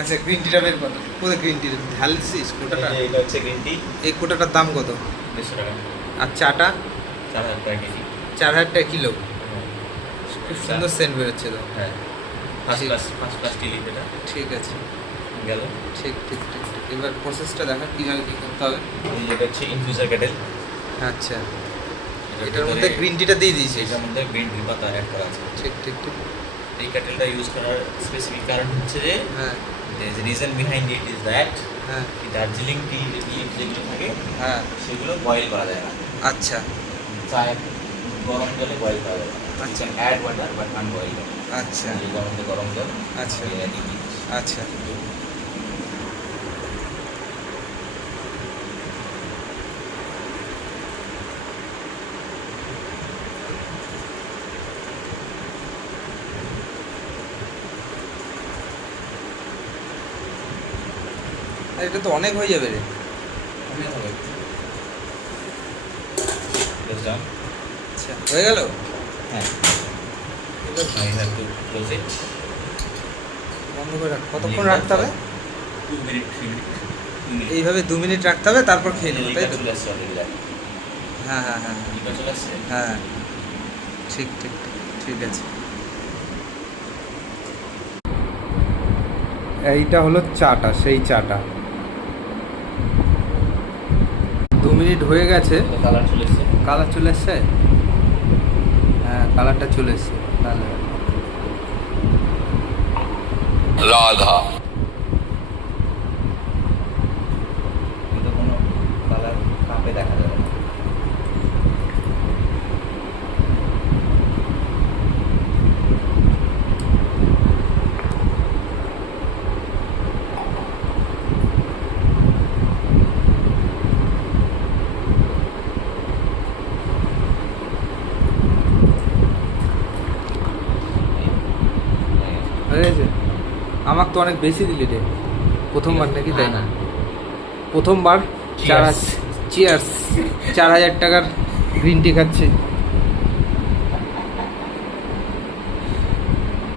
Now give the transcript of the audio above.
আচ্ছা গ্রিন টিটা বের কত? কোথায় গ্রিন টি ঢালছিস কোটাটা? এটা হচ্ছে গ্রিন টি, এই কোটাটার দাম কত? 150 টাকা। আর চাটা 4000 টাকা কেজি। 4000 টাকা কিলো। হ্যাঁ। খুব সুন্দর সেন্ট বেরোচ্ছে তো। হ্যাঁ, ফার্স্ট ক্লাস টি লিভ এটা। ঠিক আছে, গেল। ঠিক ঠিক ঠিক ঠিক। এবার প্রসেসটা দেখা কীভাবে কী করতে হবে। এটা হচ্ছে ইনফিউজার কেটেল। আচ্ছা, এটার মধ্যে গ্রিন টিটা দিয়ে দিয়েছিস? এটার মধ্যে গ্রিন টি পাতা অ্যাড করা আছে। ঠিক ঠিক ঠিক। এই কেটেলটা ইউজ করার স্পেসিফিক কারণ হচ্ছে যে হ্যাঁ the reason behind it is that হ্যাঁ দার্জিলিং টি যেগুলো থাকে হ্যাঁ। সেগুলো বয়েল করা যায় না। আচ্ছা চায় গরম জলে বয়েল করা যায় না। আচ্ছা অ্যাড ওয়াটার বাট আনবয়েল। আচ্ছা এই গরম জল। আচ্ছা আচ্ছা। আর এটা তো অনেক হয়ে যাবে রে। আচ্ছা হয়ে গেল। হ্যাঁ, I have to close it. বন্ধ করে রাখ। কতক্ষণ রাখতে হবে? 2 minutes, 3 minutes. এইভাবে 2 মিনিট রাখতে হবে, তারপর খেয়ে নেবো, তাই তো? চলে আসছে অলরেডি। হ্যাঁ হ্যাঁ হ্যাঁ লিকার চলে আসছে। হ্যাঁ ঠিক ঠিক ঠিক ঠিক আছে। এইটা হলো চাটা, সেই চাটা 2 মিনিট হয়ে গেছে। কালার চলে এসছে। কালার চলে এসছে। হ্যাঁ কালারটা চলে এসছে। তাহলে রাধা কিন্তু কোনো কালার কাপে দেখা যাবে না। হয়ে গেছে। আমাকে তো অনেক বেশি দিলি রে প্রথমবার, নাকি তাই না? প্রথমবার Cheers. চিয়ার্স 4000 টাকার গ্রিন টি খাচ্ছে।